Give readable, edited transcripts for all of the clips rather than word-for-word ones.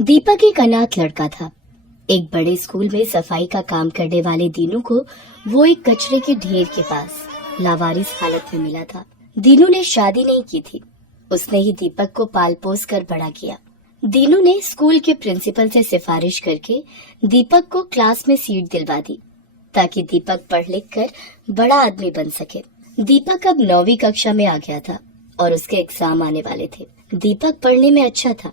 दीपक एक अनाथ लड़का था। एक बड़े स्कूल में सफाई का काम करने वाले दीनू को वो एक कचरे के ढेर के पास लावारिस हालत में मिला था। दीनू ने शादी नहीं की थी। उसने ही दीपक को पाल पोस कर बड़ा किया। दीनू ने स्कूल के प्रिंसिपल से सिफारिश करके दीपक को क्लास में सीट दिलवा दी ताकि दीपक पढ़ लिख कर बड़ा आदमी बन सके। दीपक अब 9वीं कक्षा में आ गया था और उसके एग्जाम आने वाले थे। दीपक पढ़ने में अच्छा था।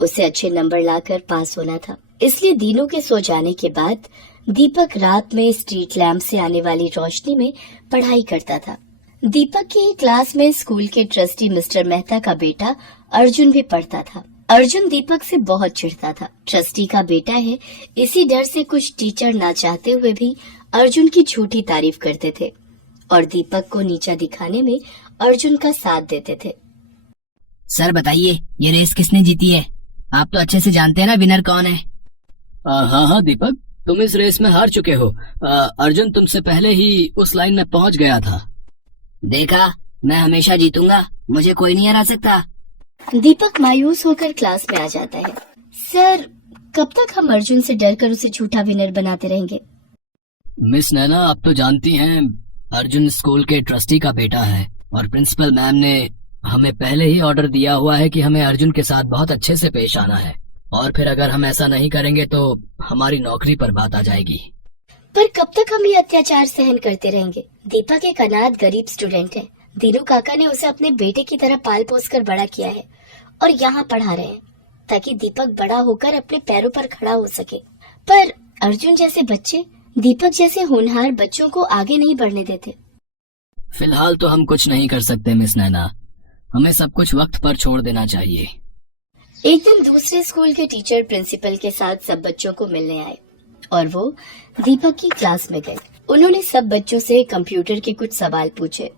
उसे अच्छे नंबर लाकर पास होना था। इसलिए दीनू के सो जाने के बाद दीपक रात में स्ट्रीट लैंप से आने वाली रोशनी में पढ़ाई करता था। दीपक की क्लास में स्कूल के ट्रस्टी मिस्टर मेहता का बेटा अर्जुन भी पढ़ता था। अर्जुन दीपक से बहुत चिढ़ता था। ट्रस्टी का बेटा है, इसी डर से कुछ टीचर ना चाहते हुए भी अर्जुन की झूठी तारीफ करते थे और दीपक को नीचा दिखाने में अर्जुन का साथ देते थे। सर बताइए, ये रेस किसने जीती है? आप तो अच्छे से जानते हैं ना विनर कौन है। हाँ दीपक, तुम इस रेस में हार चुके हो। अर्जुन तुमसे पहले ही उस लाइन में पहुंच गया था। देखा, मैं हमेशा जीतूंगा, मुझे कोई नहीं हरा सकता। दीपक मायूस होकर क्लास में आ जाता है। सर, कब तक हम अर्जुन से डरकर उसे झूठा विनर बनाते रहेंगे? मिस नैना, आप तो जानती हैं अर्जुन स्कूल के ट्रस्टी का बेटा है और प्रिंसिपल मैम ने हमें पहले ही ऑर्डर दिया हुआ है कि हमें अर्जुन के साथ बहुत अच्छे से पेश आना है और फिर अगर हम ऐसा नहीं करेंगे तो हमारी नौकरी पर बात आ जाएगी। पर कब तक हम ये अत्याचार सहन करते रहेंगे? दीपक एक अनाथ गरीब स्टूडेंट है। दीनू काका ने उसे अपने बेटे की तरह पाल पोस कर बड़ा किया है और यहाँ पढ़ा रहे हैं ताकि दीपक बड़ा होकर अपने पैरों पर खड़ा हो सके। पर अर्जुन जैसे बच्चे दीपक जैसे होनहार बच्चों को आगे नहीं बढ़ने देते। फिलहाल तो हम कुछ नहीं कर सकते मिस नैना, हमें सब कुछ वक्त पर छोड़ देना चाहिए। एक दिन दूसरे स्कूल के टीचर प्रिंसिपल के साथ सब बच्चों को मिलने आए और वो दीपक की क्लास में गए। उन्होंने सब बच्चों से कंप्यूटर के कुछ सवाल पूछे,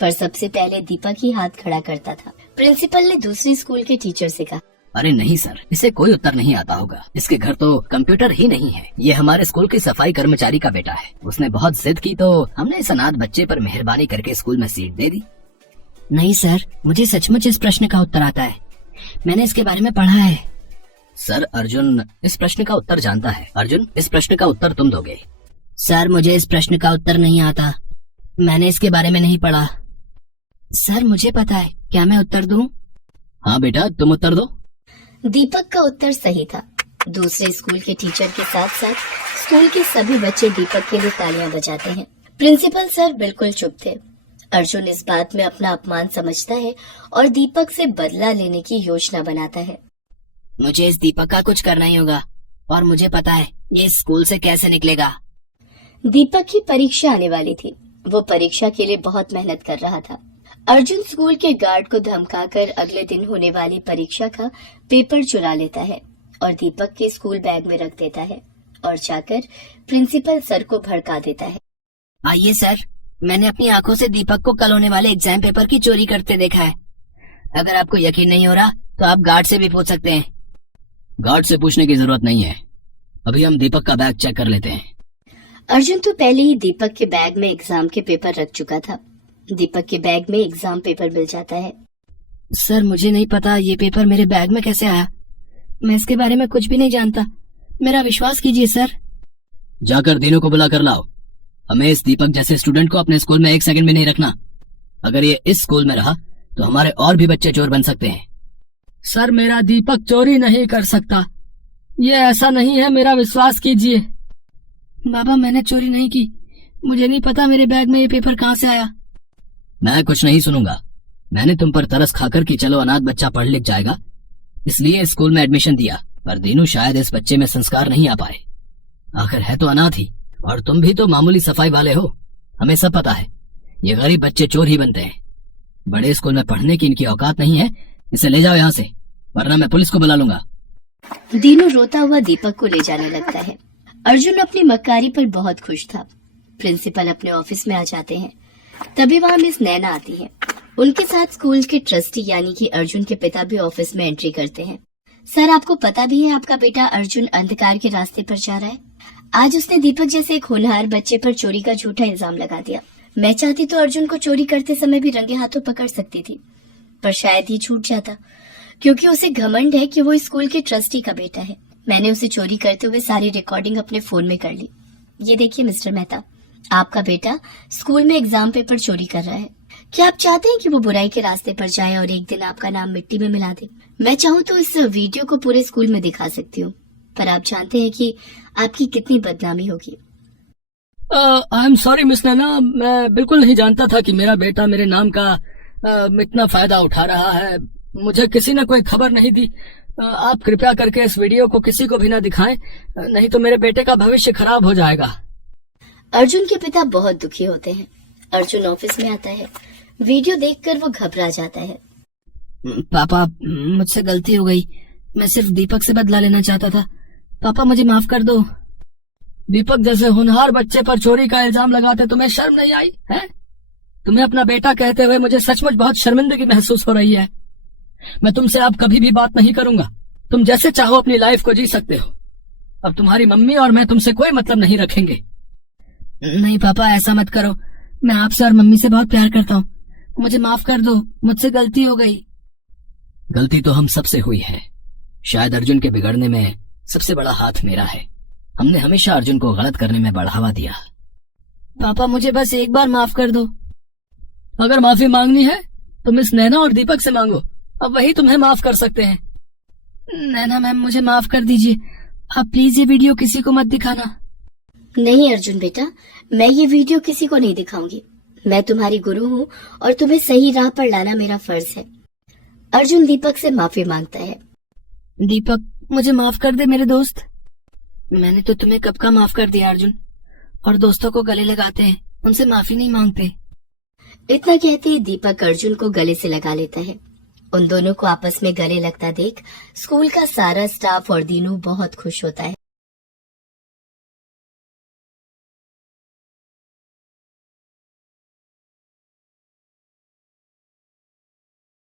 पर सबसे पहले दीपक ही हाथ खड़ा करता था। प्रिंसिपल ने दूसरे स्कूल के टीचर से कहा, अरे नहीं सर, इसे कोई उत्तर नहीं आता होगा। इसके घर तो कंप्यूटर ही नहीं है। ये हमारे स्कूल की सफाई कर्मचारी का बेटा है। उसने बहुत जिद की तो हमने इस अनाथ बच्चे पर मेहरबानी करके स्कूल में सीट दे दी। नहीं सर, मुझे सचमुच इस प्रश्न का उत्तर आता है। मैंने इसके बारे में पढ़ा है। सर, अर्जुन इस प्रश्न का उत्तर जानता है। अर्जुन, इस प्रश्न का उत्तर तुम दोगे। सर, मुझे इस प्रश्न का उत्तर नहीं आता। मैंने इसके बारे में नहीं पढ़ा। सर, मुझे पता है, क्या मैं उत्तर दूं? हाँ बेटा, तुम उत्तर दो। दीपक का उत्तर सही था। दूसरे स्कूल के टीचर के साथ साथ स्कूल के सभी बच्चे दीपक के लिए तालियां बजाते हैं। प्रिंसिपल सर बिल्कुल चुप थे। अर्जुन इस बात में अपना अपमान समझता है और दीपक से बदला लेने की योजना बनाता है। मुझे इस दीपक का कुछ करना ही होगा और मुझे पता है ये स्कूल से कैसे निकलेगा। दीपक की परीक्षा आने वाली थी। वो परीक्षा के लिए बहुत मेहनत कर रहा था। अर्जुन स्कूल के गार्ड को धमकाकर अगले दिन होने वाली परीक्षा का पेपर चुरा लेता है और दीपक के स्कूल बैग में रख देता है और जाकर प्रिंसिपल सर को भड़का देता है। आइए सर, मैंने अपनी आंखों से दीपक को कल होने वाले एग्जाम पेपर की चोरी करते देखा है। अगर आपको यकीन नहीं हो रहा तो आप गार्ड से भी पूछ सकते हैं। गार्ड से पूछने की जरूरत नहीं है, अभी हम दीपक का बैग चेक कर लेते हैं। अर्जुन तो पहले ही दीपक के बैग में एग्जाम के पेपर रख चुका था। दीपक के बैग में एग्जाम पेपर मिल जाता है। सर, मुझे नहीं पता ये पेपर मेरे बैग में कैसे आया। मैं इसके बारे में कुछ भी नहीं जानता। मेरा विश्वास कीजिए सर। जाकर दीनू को बुला कर लाओ। हमें इस दीपक जैसे स्टूडेंट को अपने स्कूल में एक सेकंड भी नहीं रखना। अगर ये इस स्कूल में रहा तो हमारे और भी बच्चे चोर बन सकते हैं। सर, मेरा दीपक चोरी नहीं कर सकता। ये ऐसा नहीं है, मेरा विश्वास कीजिए। बाबा, मैंने चोरी नहीं की। मुझे नहीं पता मेरे बैग में ये पेपर कहाँ से आया। मैं कुछ नहीं सुनूंगा। मैंने तुम पर तरस खाकर कि चलो अनाथ बच्चा पढ़ लिख जाएगा, इसलिए स्कूल में एडमिशन दिया। पर दीनू शायद इस बच्चे में संस्कार नहीं आ पाए। आखिर है तो अनाथ ही, और तुम भी तो मामूली सफाई वाले हो। हमें सब पता है, ये गरीब बच्चे चोर ही बनते हैं। बड़े स्कूल में पढ़ने की इनकी औकात नहीं है। इसे ले जाओ यहाँ से, वरना मैं पुलिस को बुला लूंगा। दीनू रोता हुआ दीपक को ले जाने लगता है। अर्जुन अपनी मक्कारी पर बहुत खुश था। प्रिंसिपल अपने ऑफिस में आ जाते हैं। तभी वहाँ मिस नैना आती है। उनके साथ स्कूल के ट्रस्टी यानी कि अर्जुन के पिता भी ऑफिस में एंट्री करते हैं। सर, आपको पता भी है आपका बेटा अर्जुन अंधकार के रास्ते पर जा रहा है। आज उसने दीपक जैसे एक होनहार बच्चे पर चोरी का झूठा इल्जाम लगा दिया। मैं चाहती तो अर्जुन को चोरी करते समय भी रंगे हाथों पकड़ सकती थी, पर शायद ये छूट जाता। क्योंकि उसे घमंड है कि वो इस स्कूल के ट्रस्टी का बेटा है। मैंने उसे चोरी करते हुए सारी रिकॉर्डिंग अपने फोन में कर ली। ये देखिए मिस्टर मेहता, आपका बेटा स्कूल में एग्जाम पेपर चोरी कर रहा है। क्या आप चाहते हैं कि वो बुराई के रास्ते पर जाए और एक दिन आपका नाम मिट्टी में मिला दे? मैं चाहूँ तो इस वीडियो को पूरे स्कूल में दिखा सकती हूँ, पर आप जानते हैं कि आपकी कितनी बदनामी होगी। आई एम सॉरी मिस नैना, मैं बिल्कुल नहीं जानता था कि मेरा बेटा मेरे नाम का इतना फायदा उठा रहा है। मुझे किसी ने कोई खबर नहीं दी। आप कृपया करके इस वीडियो को किसी को भी ना दिखाएं, नहीं तो मेरे बेटे का भविष्य खराब हो जाएगा। अर्जुन के पिता बहुत दुखी होते हैं। अर्जुन ऑफिस में आता है। वीडियो देखकर वो घबरा जाता है। पापा, मुझसे गलती हो गई। मैं सिर्फ दीपक से बदला लेना चाहता था। पापा, मुझे माफ कर दो। दीपक जैसे होनहार बच्चे पर चोरी का इल्जाम लगाते तुम्हें शर्म नहीं आई है? तुम्हें अपना बेटा कहते हुए मुझे सचमुच बहुत शर्मिंदगी महसूस हो रही है। मैं तुमसे अब कभी भी बात नहीं करूंगा। तुम जैसे चाहो अपनी लाइफ को जी सकते हो। अब तुम्हारी मम्मी और मैं तुमसे कोई मतलब नहीं रखेंगे। नहीं पापा, ऐसा मत करो। मैं आपसे और मम्मी से बहुत प्यार करता हूँ। मुझे माफ कर दो, मुझसे गलती हो गई। गलती तो हम सबसे हुई है। शायद अर्जुन के बिगड़ने में सबसे बड़ा हाथ मेरा है। हमने हमेशा अर्जुन को गलत करने में बढ़ावा दिया। पापा, मुझे बस एक बार माफ कर दो। अगर माफी मांगनी है तो मिस नैना और दीपक से मांगो। अब वही तुम्हें माफ कर सकते हैं। नैना मैम, मुझे माफ कर दीजिए। आप प्लीज ये वीडियो किसी को मत दिखाना। नहीं अर्जुन बेटा, मैं ये वीडियो किसी को नहीं दिखाऊंगी। मैं तुम्हारी गुरु हूँ और तुम्हें सही राह पर लाना मेरा फर्ज है। अर्जुन दीपक से माफी मांगता है। दीपक, मुझे माफ कर दे मेरे दोस्त। मैंने तो तुम्हें कब का माफ कर दिया अर्जुन। और दोस्तों को गले लगाते हैं, उनसे माफी नहीं मांगते। इतना कहते ही दीपक अर्जुन को गले से लगा लेता है। उन दोनों को आपस में गले लगता देख स्कूल का सारा स्टाफ और दीनू बहुत खुश होता है।